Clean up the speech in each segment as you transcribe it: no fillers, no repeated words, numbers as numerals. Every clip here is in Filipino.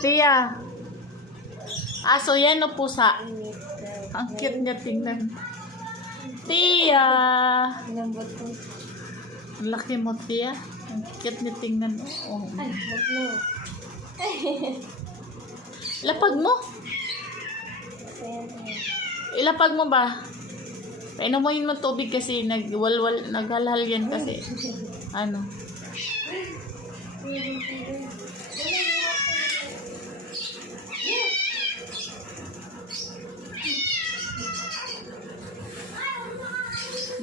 Tia. Aso yan o pusa? Ang cute niya tingnan. Tia. Lambot ko. Ang laki mo, Tia. Ang cute niya tingnan. Oh. Ay, wag mo. Ilapag mo. Ilapag mo ba? Painumin mo tubig kasi naghalhal yan kasi. Ano?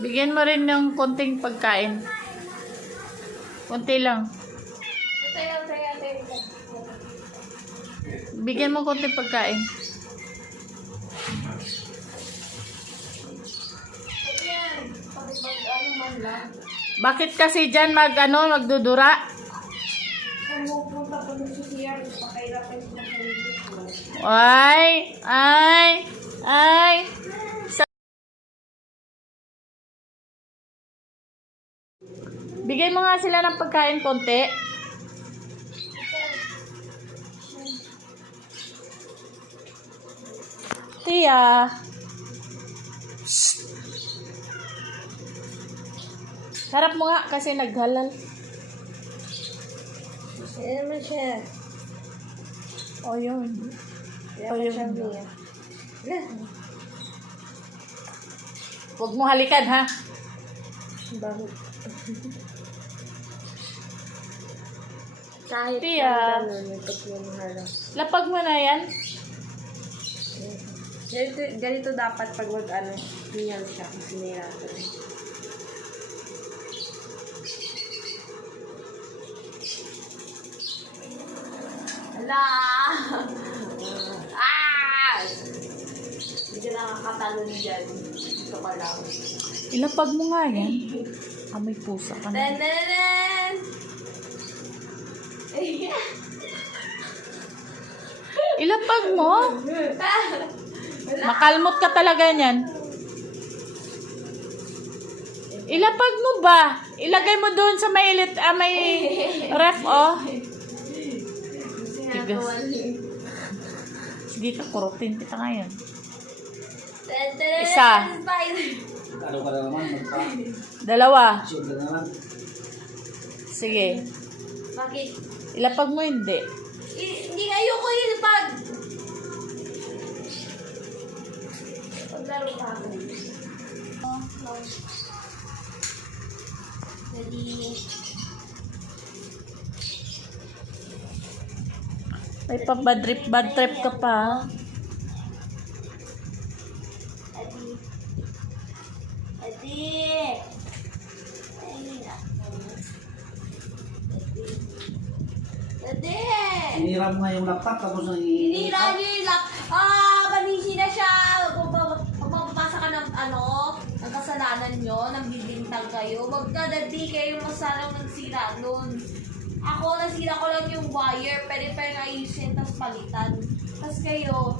Bigyan mo rin ng konting pagkain. Konti lang. Bigyan mo konting pagkain. Bakit kasi dyan magdudura? Ay! Bigay mo nga sila ng pagkain konti. Tia. Harap mo nga kasi naghalal. Ano naman siya? O yun. O yun. Huwag mo halikan ha. Bakit? Kahit Tia. Lapag mo na yan. Ganito dapat pag hingal siya kasi nahirapan. Hala! Hindi ka nakakatalon dyan. Ito ka lang. Ilapag mo nga yan. May pusa ka na. Tananan! Ilapag mo. Makalmot ka talaga niyan. Ilapag mo ba? Ilagay mo doon sa may ref, oh. Tigas. Sige ka, kurutin kita ngayon. Isa. Ano ka na naman? Dalawa. Sundan na lang. Sige. Bakit? Ilapag mo hindi. Hindi ayoko yun pag... Paglaro pa ako. Ready? May bad trip ka pa. Hinira mo nga yung laptop tapos Hinira niyo yung panisi na siya. Magpapapasa ka ng ang kasalanan nyo, nang bibintang kayo. Magdadadi kayo masalang nagsira nun. Ako, nasira ko lang yung wire. Pwede pa yung ayusin, tapos palitan. Tapos kayo,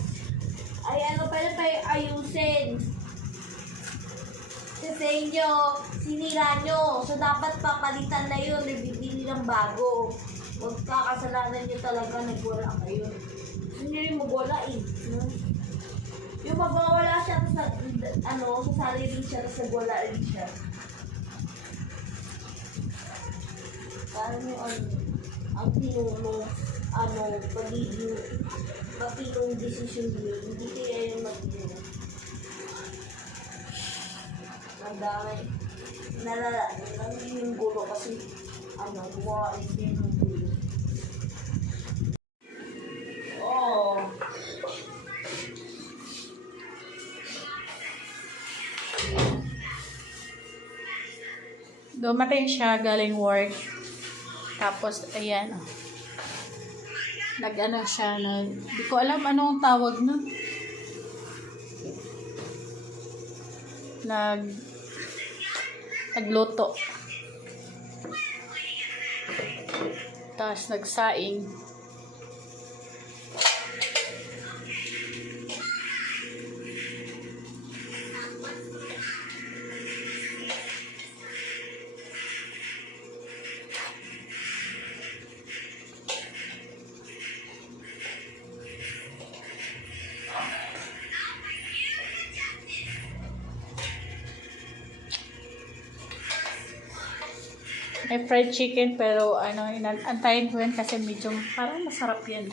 pwede pa yung ayusin. Kasi sa inyo, sinira nyo. So, dapat papalitan na yun. Bibili ng bago. Huwag kakasalanan nyo talaga, nagwala kayo. Hindi rin magwala eh. No? Yung magwawala siya, tapos sasali rin siya, tapos nagwala rin siya. Parang yung ang tinulong, patigong decision nyo, hindi kaya yung mag-ino. Ang dami. Nalalaman yung gulo kasi, gumawa rin din yung gulo. Oh. Dumating siya galing work. Tapos, ayan. Siya. Hindi ko alam anong tawag nun. Nagluto. Tapos, nagsaing. May fried chicken pero ano, antayin ko yan kasi medyo parang masarap yan.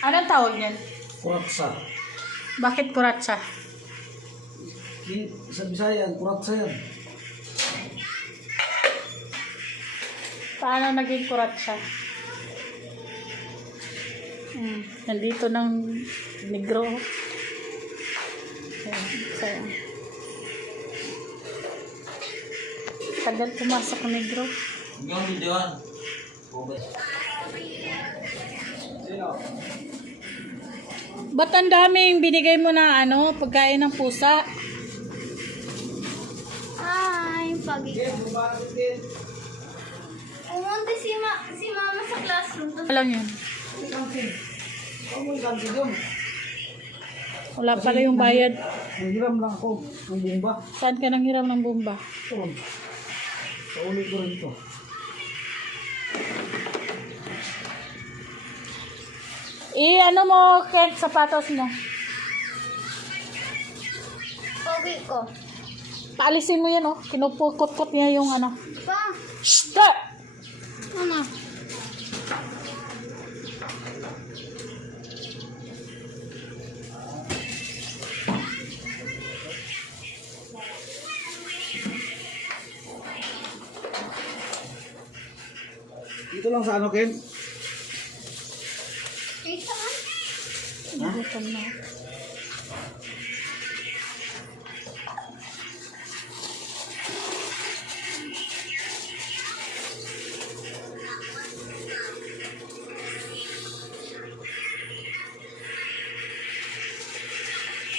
Anong tawag yan? Kuratsa. Bakit kuratsa? Sa Bisaya, kuratsa yan. Paano naging kuratsa? Nandito ng negro. Ayan. Tagal pumasok ng negro. Yung videoan. Ba't ang daming binigay mo na ano, pagkain ng pusa? Ay, pagi. Pumunti si mama sa classroom. Ano lang yun? Ako mo ikansin yun. Wala pala yung bayad. Nanghiram lang ako ng bumba. Saan ka nang hiram ng bomba? Ito. Sa ulit ko rin ito. Ano mo, Kent, sapatos mo. Pagi ko. Paalisin mo yan, oh. Kinupukot-kot niya yung ano. Pa, Shhh! mama. Dito lang sa ano, Ken? Isa man. Nagutom na.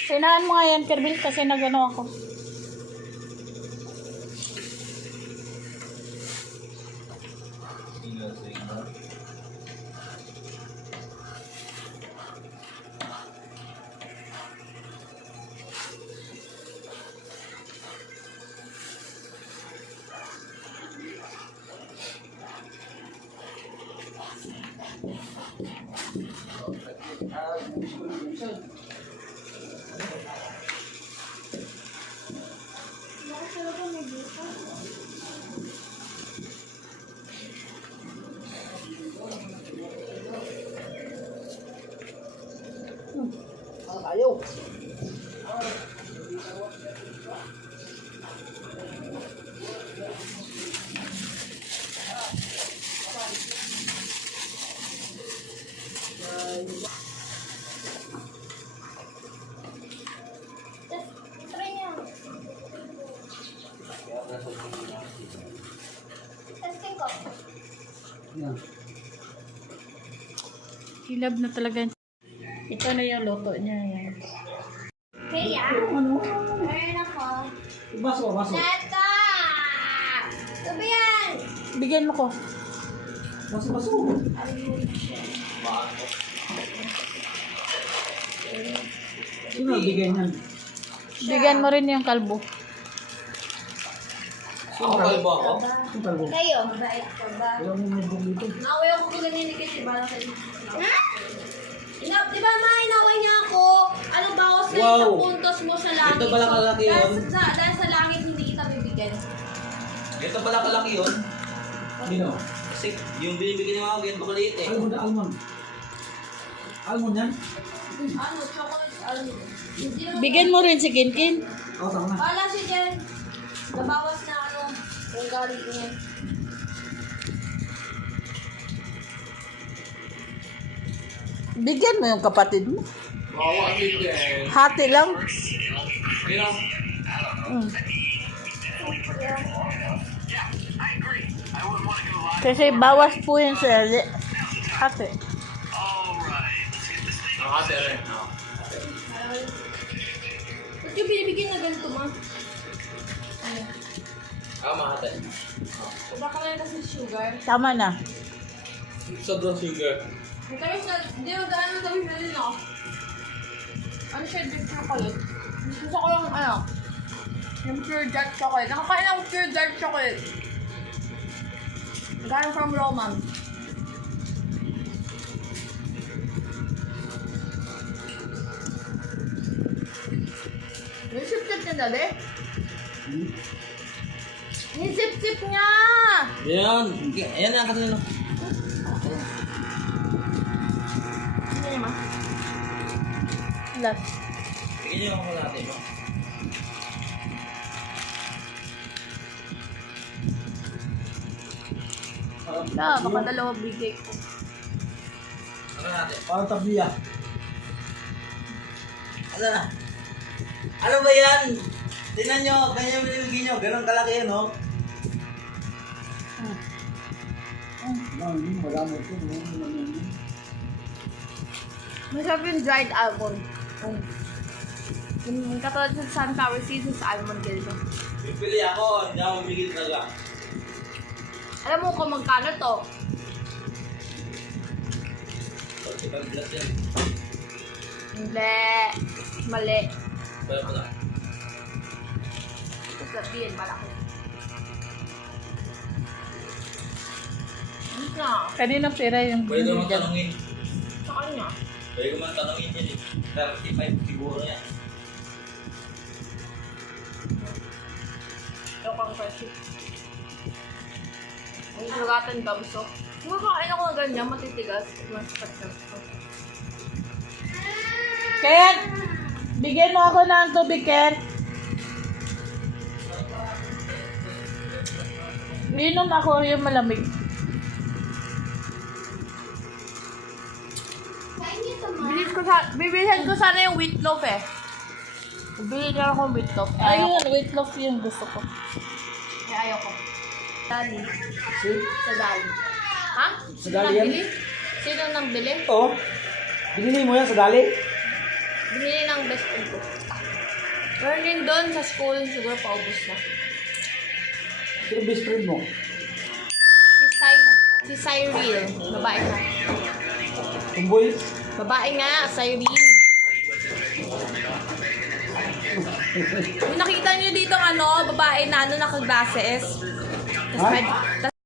Sinaan mo nga yan, Kerbil, kasi nagano ako. Ayaw. Try niyo. Testing ko. Yan. Hilab na talaga. Ito na yung loto niya. Yan. Kaya, Ano? meron ako. Baso, baso. Neta! Sabi yan! Bigyan mo ko. Baso, baso. Sino bigyan yan? Bigyan mo rin yung kalbo. Ako kalbo ako. Sino talbo? Kayo. Mabait ka ba? Ayaw mo may bug dito. Naway ako kung ganyan ni kasi bala sa inyo. Ha? Di ba ma, inaway niya ako? Ano bawas na Wow. sa puntos mo sa langit? Ito pala kalaki yun. Dahil sa langit, hindi kita bibigyan. Ito pala kalaki yun. Sino? Kasi yung binibigyan ng mga ganyan bakaliit eh. Almond, almond. Almond yan? Ano, chocolate, ano? Hindi naman. Bigyan mo rin si Kinkin. Oo, tama na. Wala siya dyan. Nabawas na ano, yung galing niya. Bigyan mo yung kapatid mo. Bawa bigyan. Hati lang. You know? Kasi bawas po yun sa hati. Nakakate rin. Ba't yung binibigyan na ganito, ma? Mahate. Wala ka na kasi sugar. Tama na. Sobrang sugar. Tapos na, hindi mo daan mo tapos na din ako. Ano siya, dark chocolate? Gusto ko yung ano, yung pure dark chocolate. Nakakain ako pure dark chocolate. Galing from Roman. May sip-sip ka dali? Yung sip-sip niya! Yan. Ayan na, kanino. Ano niya ma? Last. Bigyan niyo ako natin, no? Baka dalawa bigay ko. Ano natin? Parang tabiya. Ano na? Ano ba yan? Tingnan nyo, ganyan binibigyan nyo. Ganun kalaki yun, no? Marami ito. Masarap yung dried almond. Yung katulad sa sunflower seeds sa almond ganito. Pipili ako, hindi ako mamigil talaga. Alam mo kung magkano to? 45 plus yan. Hindi. Mali. Kaya ko na. Sabihin, malaki. Ano na? Kanina pera yung Pwede ko binigyan. tanongin. Sa kanya. Pwede ko man tanongin yun eh. 35 siguro yan. Ito kang question. Ang sugatan ka gusto. Kumakain ako ng ganyan, matitigas. Mas patas ko. Ken! Bigyan mo ako ng tubig, Ken. Inom ako yung malamig. Bibilhin ko sana yung wheat loaf eh. Bibili na ako ng wheat loaf. Eh, ayaw ko. Ayun, wait loaf yung gusto ko. Eh, ayaw ko. Dali. Sa dali. Ha? Sa dali yan? Bili? Sino nang bili? Ito. Binili mo yan sa dali? Bumili ng best friend ko. Meron din doon sa school, siguro paubos na. Sino best friend mo? Si Cyril, babae nga. Tumboy? Babae nga, Cyril. Kung nakita nyo dito babae na naka-glasses. Ha?